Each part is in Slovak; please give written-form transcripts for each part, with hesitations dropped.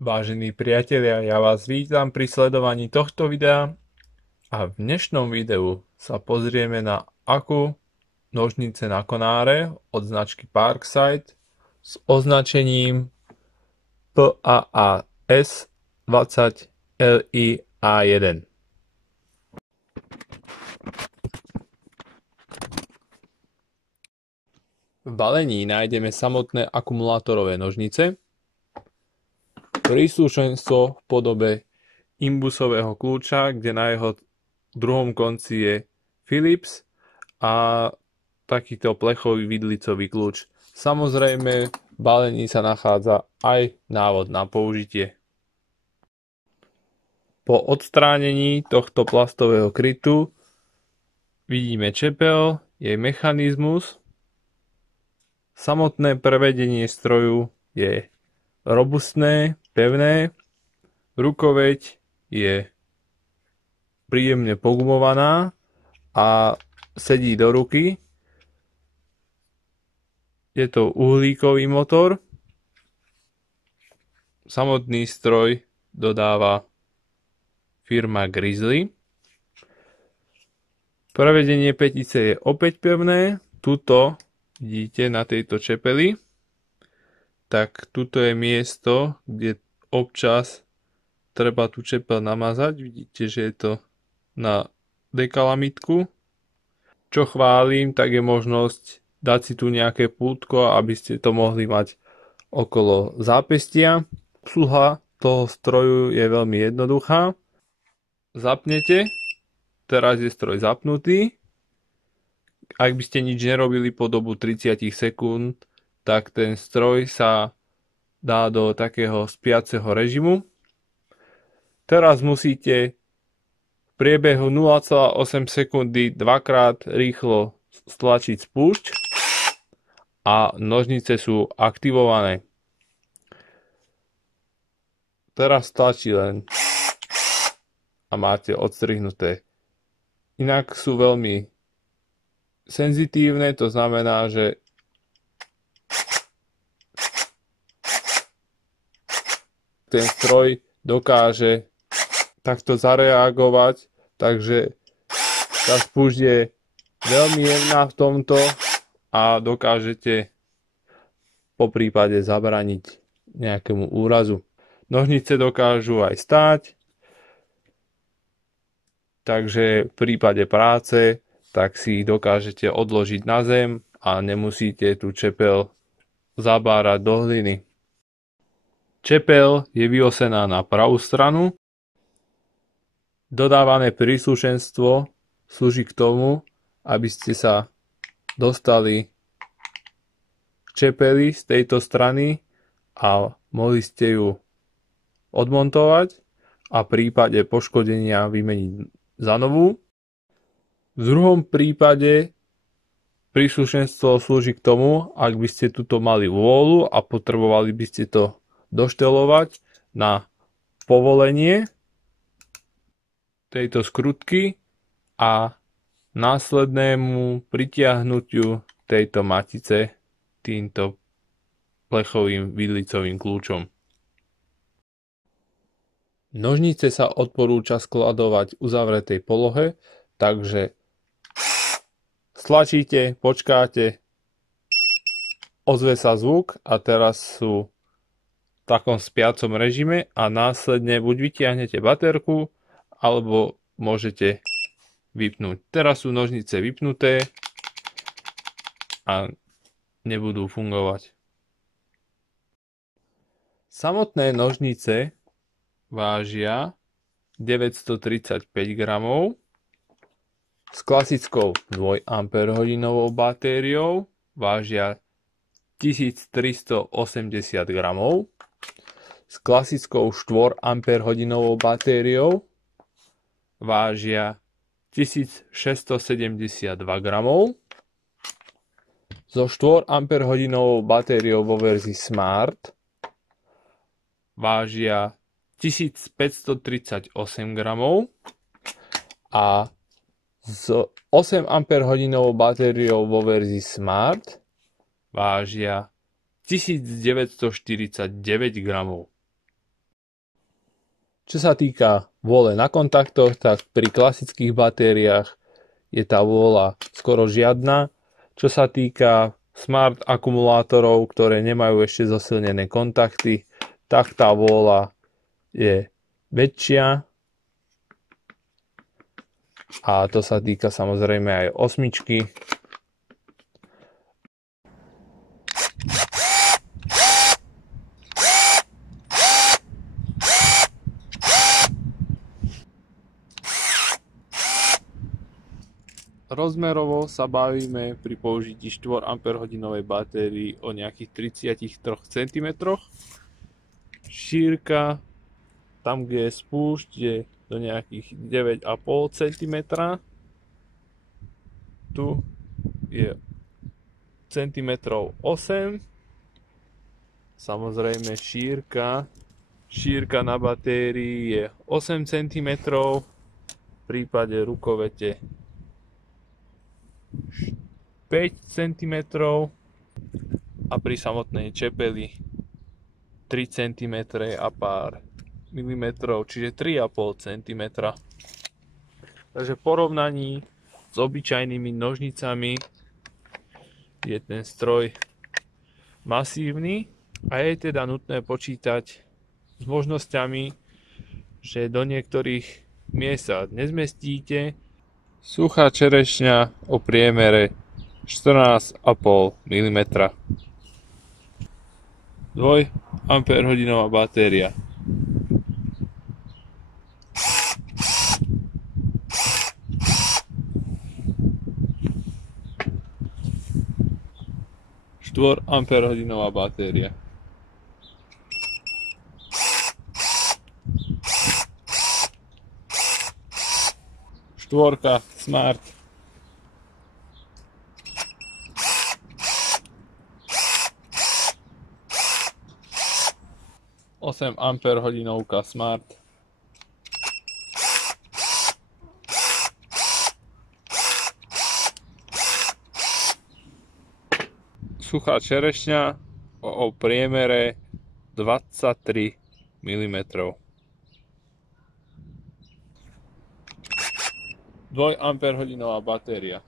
Vážení priatelia, ja vás vítam pri sledovaní tohto videa a v dnešnom videu sa pozrieme na akku nožnice na konáre od značky Parkside s označením PAAS 20 LI-A1. V balení nájdeme samotné akumulátorové nožnice, príslušenstvo v podobe imbusového kľúča, kde na jeho druhom konci je Philips a takýto plechový vidlicový kľúč. Samozrejme, v balení sa nachádza aj návod na použitie. Po odstránení tohto plastového krytu vidíme čepel, jej mechanizmus. Samotné prevedenie stroju je robustné, pevné, rukoveď je príjemne pogumovaná a sedí do ruky. Je to uhlíkový motor. Samotný stroj dodáva firma Grizzly. Prevedenie pätice je opäť pevné. Tuto vidíte na tejto čepeli. Tak tuto je miesto, kde občas treba tú čepel namazať. Vidíte, že je to na dekalamitku. Čo chválim, tak je možnosť dať si tu nejaké pútko, aby ste to mohli mať okolo zápestia. Obsluha toho stroju je veľmi jednoduchá. Zapnete, teraz je stroj zapnutý. Ak by ste nič nerobili po dobu 30 sekúnd, tak ten stroj sa dá do takého spiaceho režimu. Teraz musíte v priebehu 0,8 sekundy dvakrát rýchlo stlačiť spúšť a nožnice sú aktivované. Teraz stačí len a máte odstrihnuté. Inak sú veľmi senzitívne, to znamená, že ten stroj dokáže takto zareagovať, takže tá spúšť je veľmi jemná v tomto a dokážete po prípade zabraniť nejakému úrazu. Nožnice dokážu aj stáť, takže v prípade práce tak si ich dokážete odložiť na zem a nemusíte tú čepel zabárať do hliny. Čepel je vyosená na pravú stranu. Dodávané príslušenstvo slúži k tomu, aby ste sa dostali k čepeli z tejto strany a mohli ste ju odmontovať a v prípade poškodenia vymeniť za novú. V druhom prípade príslušenstvo slúži k tomu, ak by ste tuto mali vôľu a potrebovali by ste to doštelovať na povolenie tejto skrutky a následnému pritiahnutiu tejto matice týmto plechovým vidlicovým kľúčom. Nožnice sa odporúča skladovať v uzavretej polohe, takže stlačíte, počkáte, ozve sa zvuk a teraz sú v takom spiacom režime a následne buď vytiahnete baterku, alebo môžete vypnúť. Teraz sú nožnice vypnuté a nebudú fungovať. Samotné nožnice vážia 935 gramov s klasickou 2 Ah batériou vážia 1380 gramov. S klasickou 4 Ah batériou vážia 1672 gramov. So 4 Ah batériou vo verzii Smart vážia 1538 gramov a s 8 Ah batériou vo verzii Smart vážia 1949 gramov. Čo sa týka vôle na kontaktoch, tak pri klasických batériách je tá vôľa skoro žiadna. Čo sa týka smart akumulátorov, ktoré nemajú ešte zosilnené kontakty, tak tá vôľa je väčšia. A to sa týka samozrejme aj osmičky. Rozmerovo sa bavíme pri použití 4 Ah batérii o nejakých 33 cm. Šírka, tam kde je spúšť, je do nejakých 9,5 cm. Tu je centimetrov 8. Samozrejme šírka na batérii je 8 cm. V prípade rukovete 5 cm a pri samotnej čepeli 3 cm a pár milimetrov, čiže 3,5 cm. Takže v porovnaní s obyčajnými nožnicami je ten stroj masívny a je teda nutné počítať s možnosťami, že do niektorých miest sa nezmestíte. Suchá čerešňa o priemere 14,5 mm. 2 Ah batéria. Štvor Ah batéria. Štvorka Smart. Osem Ah Smart. Suchá čerešňa o priemere 23 mm. 2 Ah batéria.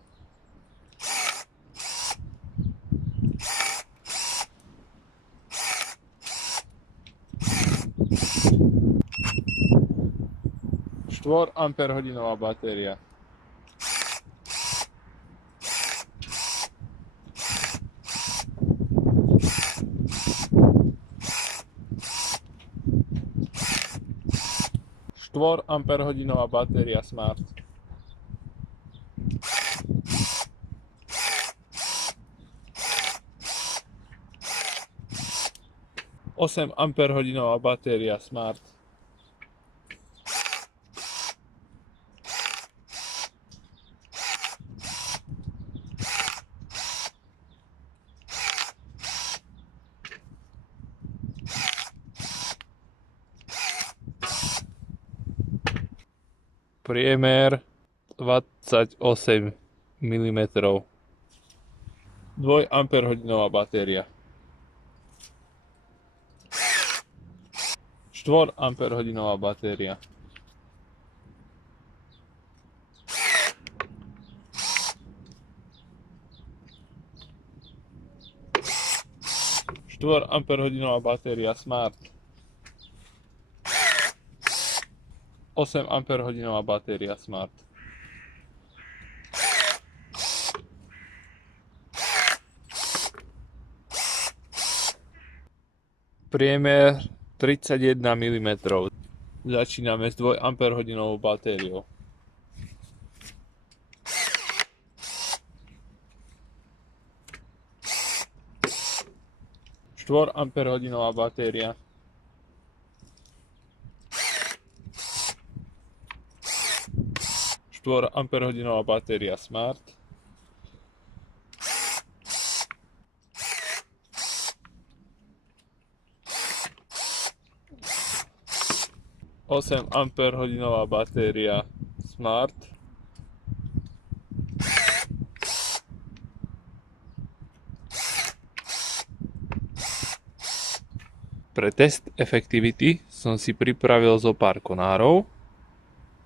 Štvor Ah batéria. Štvor Ah batéria Smart. 8 Ah batéria Smart. Priemer 28 mm. 2 Ah batéria. 4 Ah batéria. Štvor Ah batéria Smart. 8 Ah batéria Smart. Priemer 31 mm. Začíname s 2 Ah batériou. Štvor Ah batéria. Štvor Ah batéria Smart. 8 Ah batéria Smart. Pre test efektivity som si pripravil zo pár konárov,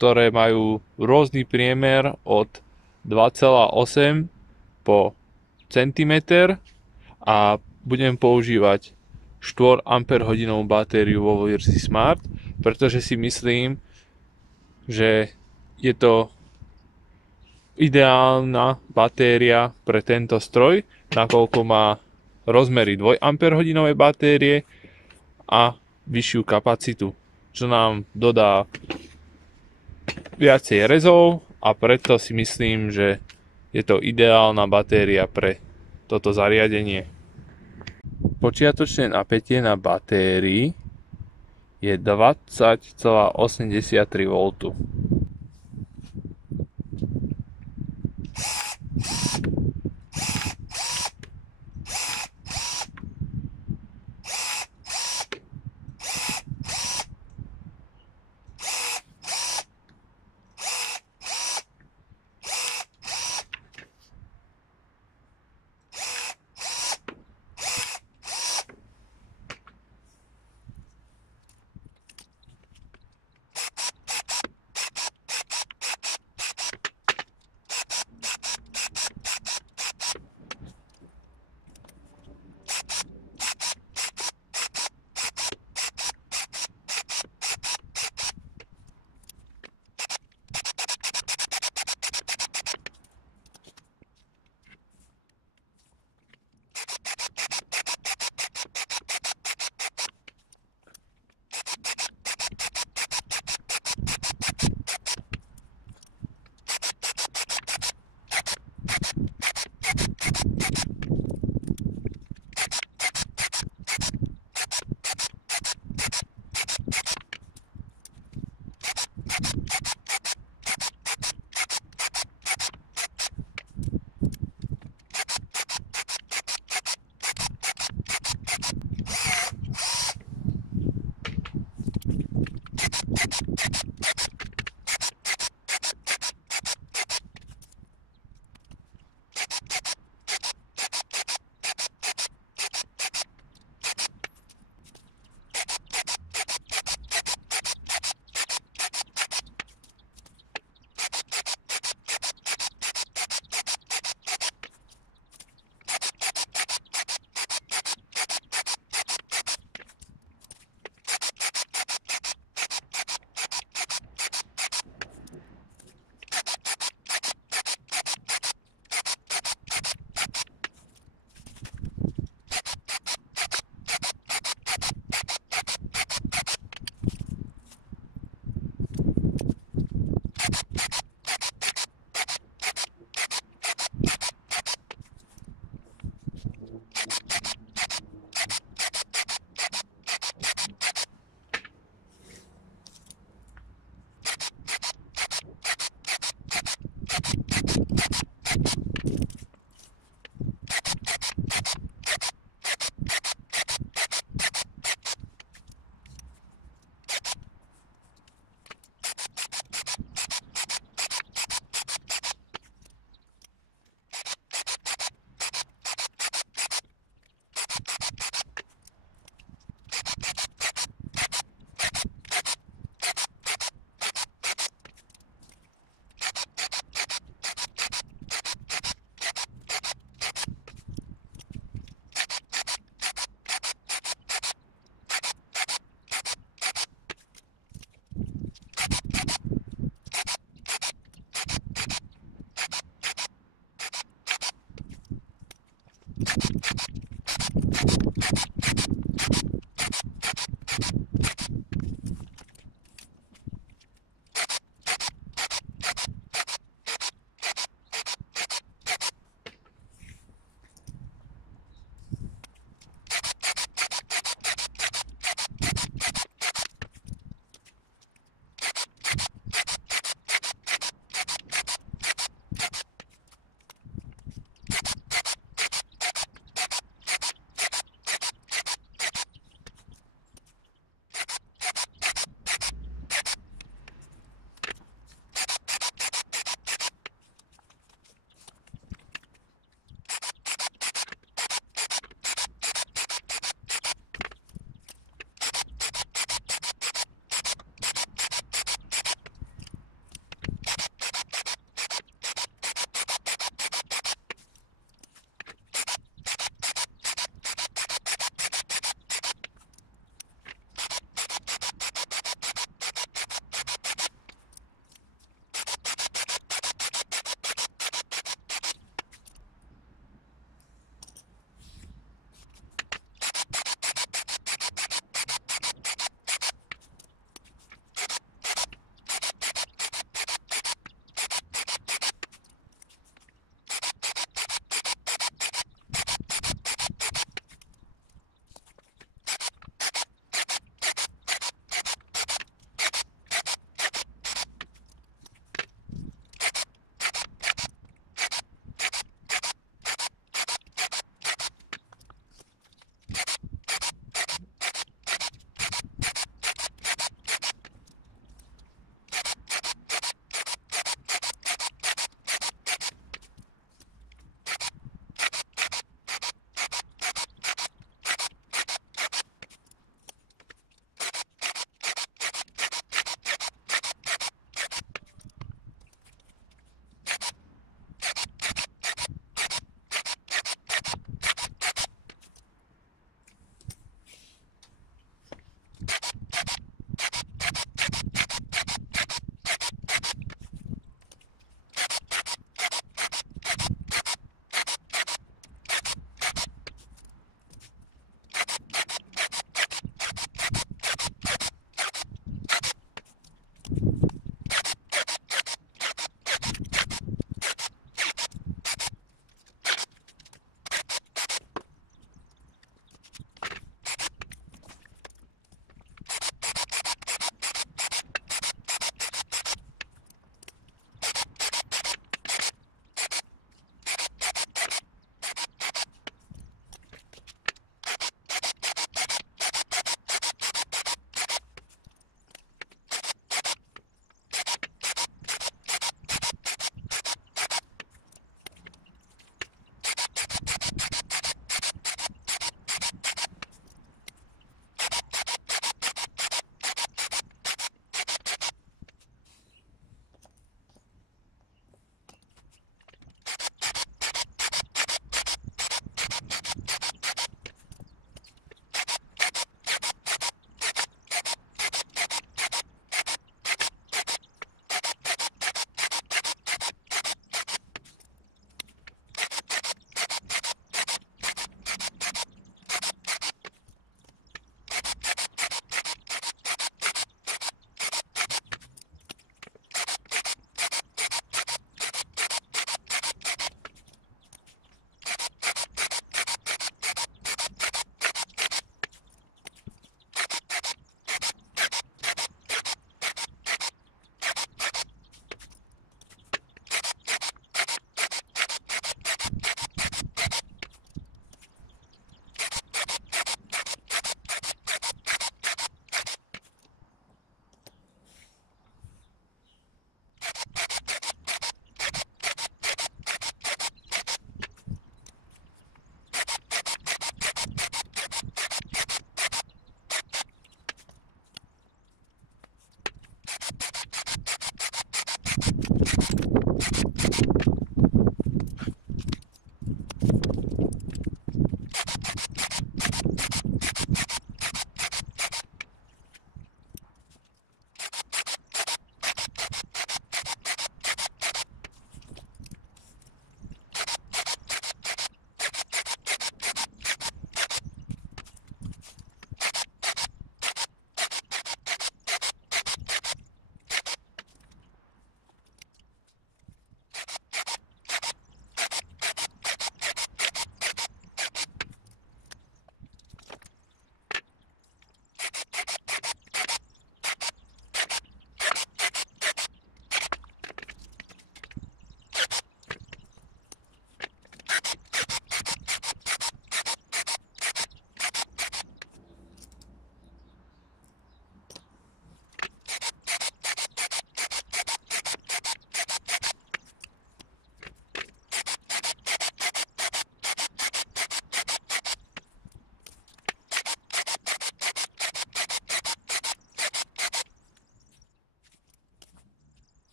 ktoré majú rôzny priemer od 2,8 po centimeter a budem používať 4 Ah batériu vo verzii Smart, pretože si myslím, že je to ideálna batéria pre tento stroj, nakoľko má rozmery 2 Ah batérie a vyššiu kapacitu, čo nám dodá viacej rezov a preto si myslím, že je to ideálna batéria pre toto zariadenie. Počiatočné napätie na batérii je 20,83 V.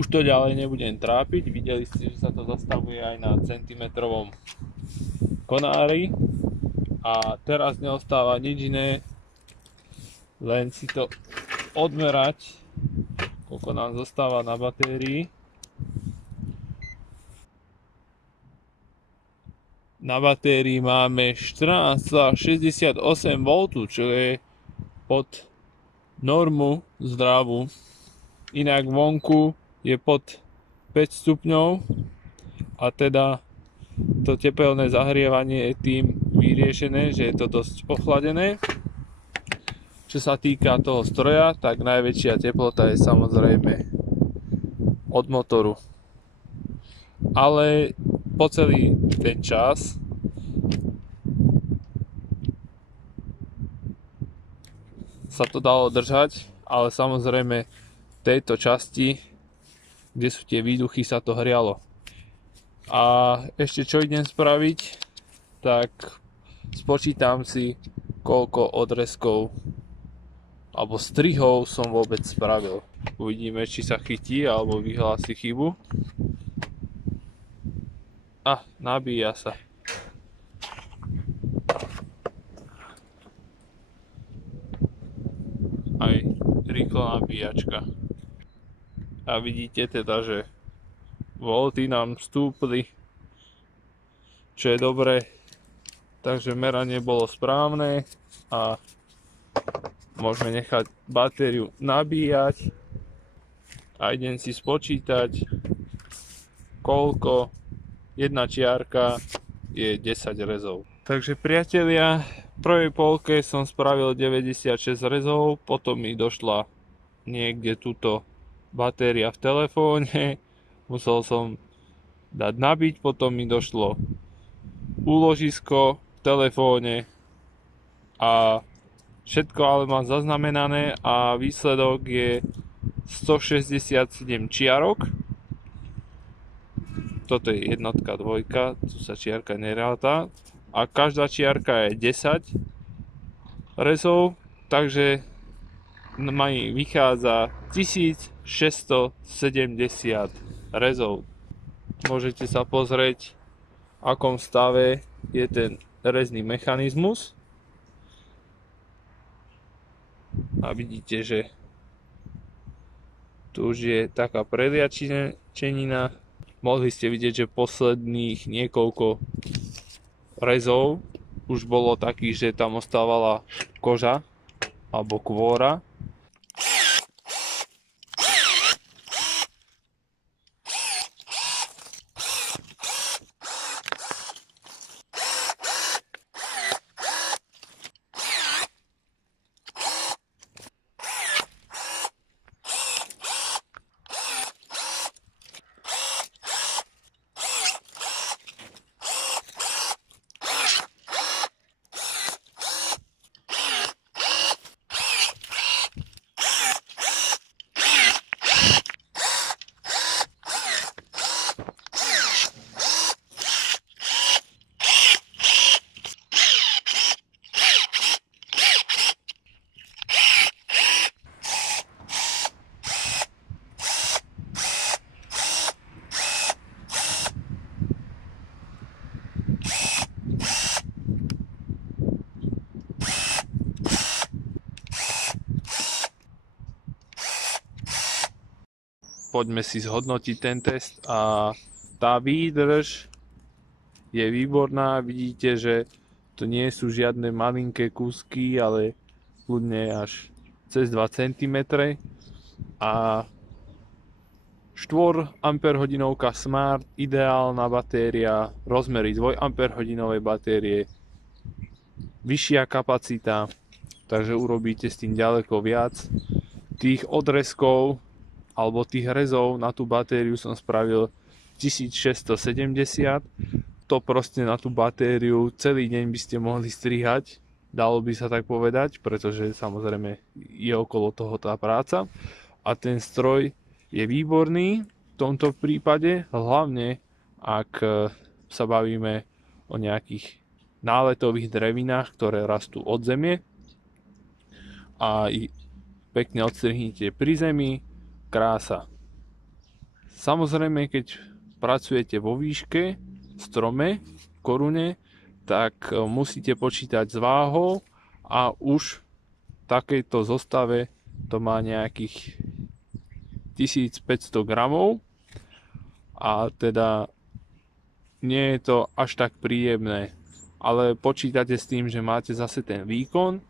Už to ďalej nebudem trápiť, videli ste, že sa to zastavuje aj na centimetrovom konári a teraz neostáva nič iné, len si to odmerať, koľko nám zostáva na batérii. Na batérii máme 14,68 V, čo je pod normu zdravú. Inak vonku je pod 5 stupňov a teda to tepelné zahrievanie je tým vyriešené, že je to dosť ochladené. Čo sa týka toho stroja, tak najväčšia teplota je samozrejme od motoru. Ale po celý ten čas sa to dalo držať, ale samozrejme v tejto časti, kde sú tie výduchy, sa to hrialo. A ešte čo idem spraviť, tak spočítam si, koľko odrezkov alebo strihov som vôbec spravil. Uvidíme, či sa chytí alebo vyhlási chybu. Nabíja sa. Aj rýchlo nabíjačka. A vidíte teda, že volty nám vstúpli, čo je dobré, takže meranie bolo správne a môžeme nechať batériu nabíjať a idem si spočítať, koľko jedna čiarka je 10 rezov. Takže priatelia, v prvej polke som spravil 96 rezov, potom mi došla niekde túto batéria v telefóne, musel som dať nabiť, potom mi došlo úložisko v telefóne a všetko ale mám zaznamenané a výsledok je 167 čiarok. Toto je jednotka, dvojka, tu sa čiarka neráta a každá čiarka je 10 rezov, takže mi vychádza 1670 rezov. Môžete sa pozrieť, v akom stave je ten rezný mechanizmus a vidíte, že tu už je taká preliačenina. Mohli ste vidieť, že posledných niekoľko rezov už bolo takých, že tam ostávala koža alebo kôra. poďme si zhodnotiť ten test a tá výdrž je výborná. Vidíte, že to nie sú žiadne malinké kúsky, ale kľudne až cez 2 cm a 4 Ah Smart, ideálna batéria, rozmery 2 Ah batérie, vyššia kapacita, takže urobíte s tým ďaleko viac. Tých odrezkov alebo tých rezov na tú batériu som spravil 1670. To proste na tú batériu celý deň by ste mohli strihať, dalo by sa tak povedať, pretože samozrejme je okolo toho tá práca. A ten stroj je výborný v tomto prípade, hlavne ak sa bavíme o nejakých náletových drevinách, ktoré rastú od zeme a pekne odstrihnite pri zemi, krása. Samozrejme, keď pracujete vo výške, strome, korune, tak musíte počítať s váhou a už v takejto zostave to má nejakých 1500 gramov a teda nie je to až tak príjemné, ale počítate s tým, že máte zase ten výkon,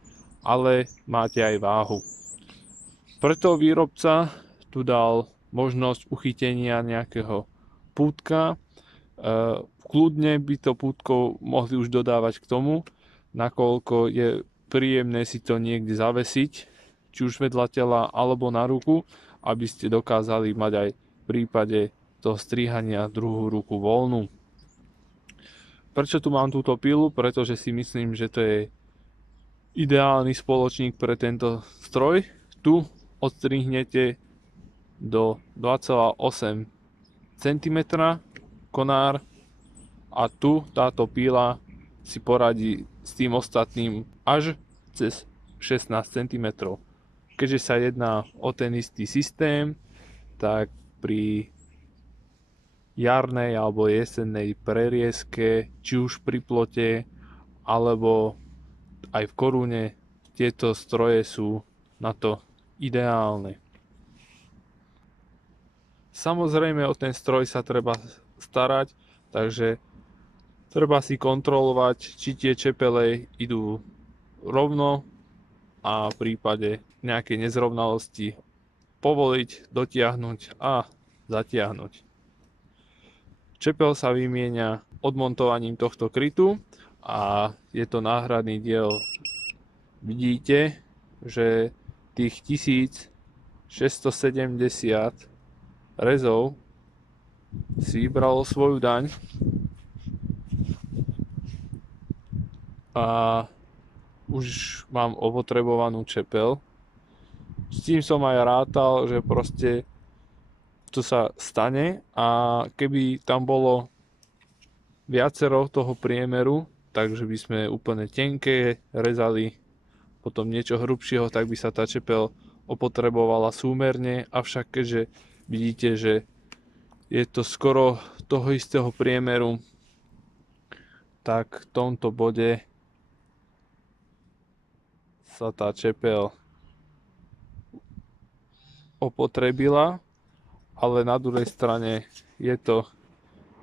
ale máte aj váhu. Preto výrobca tu dal možnosť uchytenia nejakého pútka. Kľudne by to pútko mohli už dodávať k tomu, nakoľko je príjemné si to niekde zavesiť, či už vedľa tela alebo na ruku, aby ste dokázali mať aj v prípade toho strihania druhú ruku voľnú. Prečo tu mám túto pilu? Pretože si myslím, že to je ideálny spoločník pre tento stroj. Tu odstrihnete do 2,8 cm konár a tu táto píla si poradí s tým ostatným až cez 16 cm. Keďže sa jedná o ten istý systém, tak pri jarnej alebo jesennej preriezke, či už pri plote alebo aj v korune, tieto stroje sú na to ideálne. Samozrejme o ten stroj sa treba starať, takže treba si kontrolovať, či tie čepele idú rovno a v prípade nejakej nezrovnalosti povoliť, dotiahnuť a zatiahnuť. Čepel sa vymieňa odmontovaním tohto krytu a je to náhradný diel. Vidíte, že tých 1670 rezov si vybralo svoju daň a už mám opotrebovanú čepel. S tým som aj rátal, že proste to sa stane a keby tam bolo viacero toho priemeru, takže by sme úplne tenké rezali, potom niečo hrubšieho, tak by sa tá čepel opotrebovala súmerne, avšak keďže vidíte, že je to skoro toho istého priemeru, tak v tomto bode sa tá čepel opotrebila, ale na druhej strane je to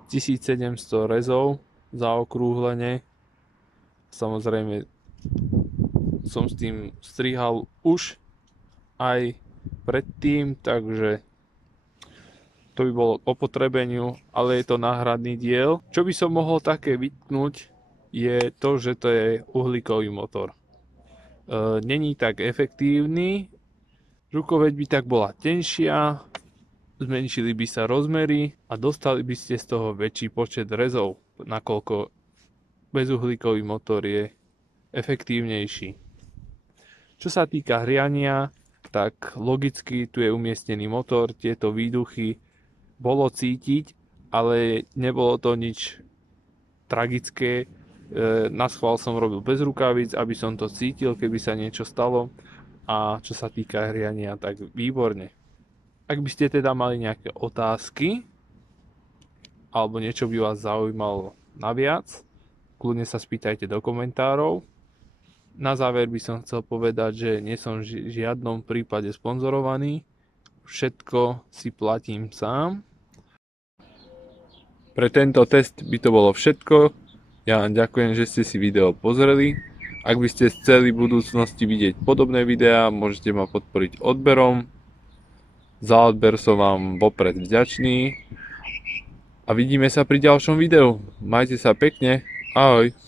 1700 rezov zaokrúhlene. Samozrejme som s tým strihal už aj predtým, takže to by bolo k opotrebeniu, ale je to náhradný diel. Čo by som mohol také vytknúť, je to, že to je uhlíkový motor. Není tak efektívny, rukoveď by tak bola tenšia, zmenšili by sa rozmery a dostali by ste z toho väčší počet rezov, nakoľko bezuhlíkový motor je efektívnejší. Čo sa týka hriania, tak logicky tu je umiestnený motor, tieto výduchy bolo cítiť, ale nebolo to nič tragické. Naschvál som robil bez rukavíc, aby som to cítil, keby sa niečo stalo. A čo sa týka hriania, tak výborne. Ak by ste teda mali nejaké otázky alebo niečo by vás zaujímalo naviac, kľudne sa spýtajte do komentárov. Na záver by som chcel povedať, že nie som v žiadnom prípade sponzorovaný. všetko si platím sám. Pre tento test by to bolo všetko. Ja vám ďakujem, že ste si video pozreli. Ak by ste chceli v budúcnosti vidieť podobné videá, môžete ma podporiť odberom. Za odber som vám vopred vďačný. A vidíme sa pri ďalšom videu. Majte sa pekne. Ahoj.